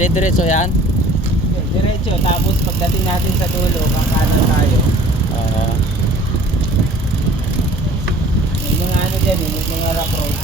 Dire-diretso yan? Diretso, tapos pagdating natin sa dulo, kakanan tayo. Oo. May mga ano dyan eh, may mga rock road.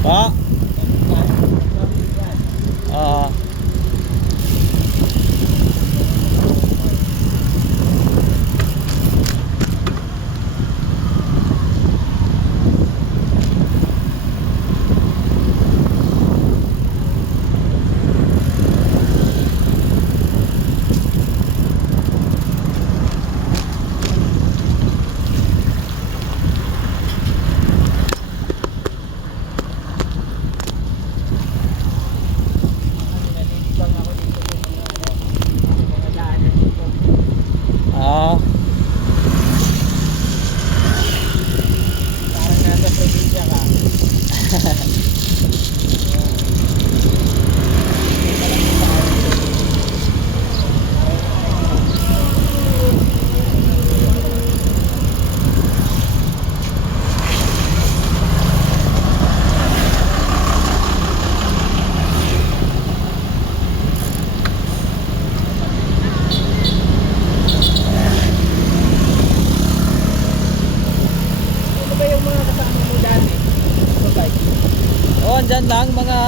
Pa? Oo. Nalilibang ako dito sa mga ano, mga daanan dito. Oo. Parang nasa probinsya ka. Ano ba yung mga kasama mo dati? Babay. Oo, andyan lang mga...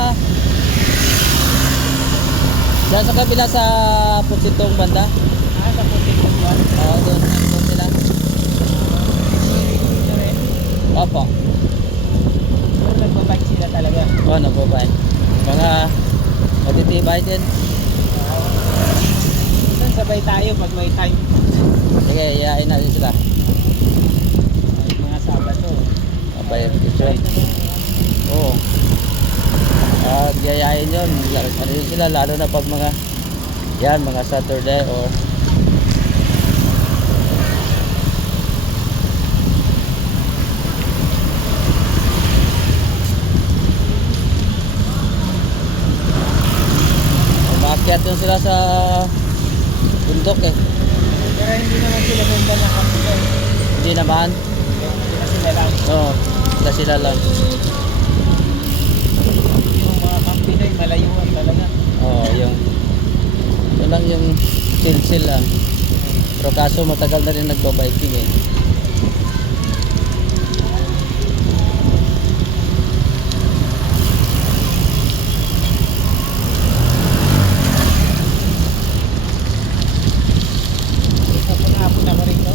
Diyan sa kabila sa Putsitong banda. Sa puting mo ba? Oo, doon sila. Dito rin. Opo. Pero nagbabike sila talaga. Oo, nagbabay. Mga matitibay din. Minsan sabay tayo pag may time. Sige, iyain natin sila. Ay, mga Sabado. Abay, picture. Oo. Yayain yun. Ano yun sila, lalo na pag mga yan, mga Saturday or umakyat yun sila sa bundok eh. Pero hindi naman sila benda ng kapitol. Hindi naman. Sila sila lang. Oo, sila lang. Yung mga kapitol malayuan talaga. Oo, yung ito lang yung chill lang. Pero kaso matagal na rin nagbabiking eh. Hapon-hapon ako rin to.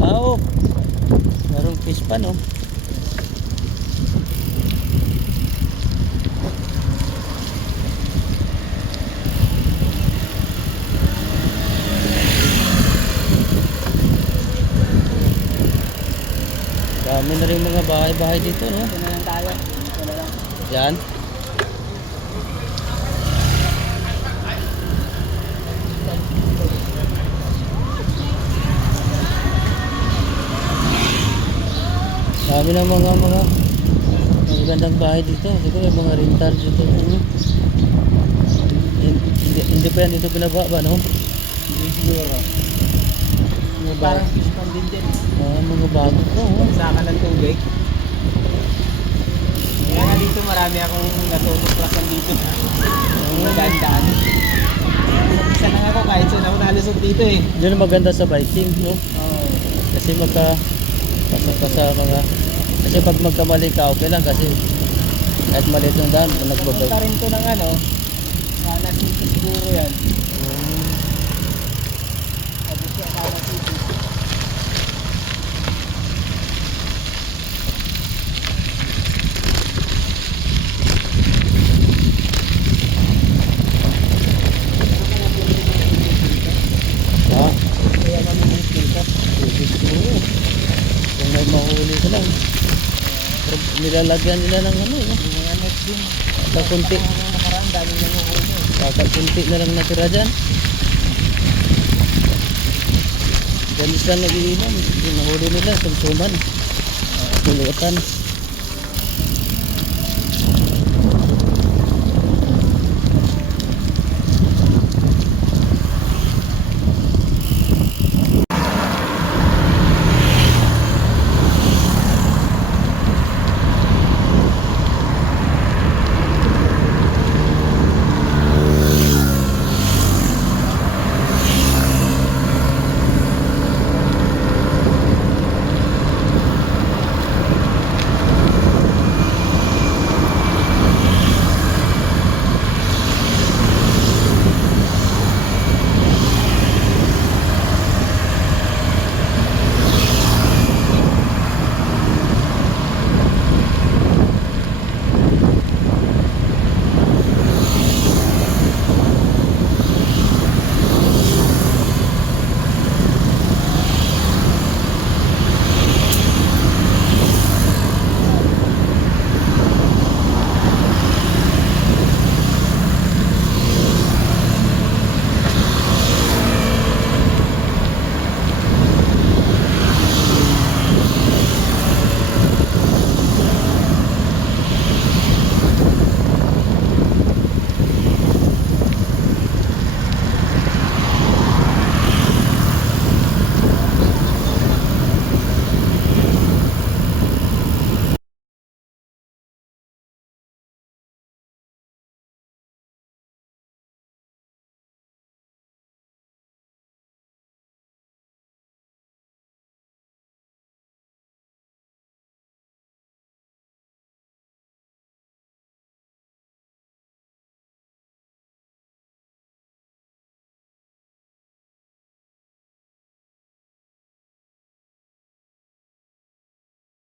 Oo. Merong fish pa no. Dami na rin mga bahay-bahay dito no. Ito na lang tayo. Ito na lang. Yan. Dami ng mga magagandang bahay dito. Siguro may mga rental dito. Hindi pa yan dito binaba ba no? Hindi siguro. Mga Parang bago. fish pond din dyan. Mga bago po. Bagsakan ng tubig. Kaya nga dito marami akong natutuklasan dito. Magandaan. Isa lang ako kahit saan ako nalusog dito eh. Yun ang maganda sa biking no? Oo. Kasi pasok ka sa mga kasi pag magkamali ka okay lang kasi kahit maliit yung daan Punta nagbabay. rin to ng ano, Akala City siguro yan. Hmm. Sabi siya Akala City. Ah, Kaya mamimigil ka. pwede siguro. Kung may mahuli ka lang. Pero nilalagyan nila ng ano, no? Yung mga next din. Kakunti. Ang nakaraan, dami na yung ulo. Kakunti na lang natira dyan. Diyan sila nag-iinom. Yung nahuli nila, sumsuman. Pulutan.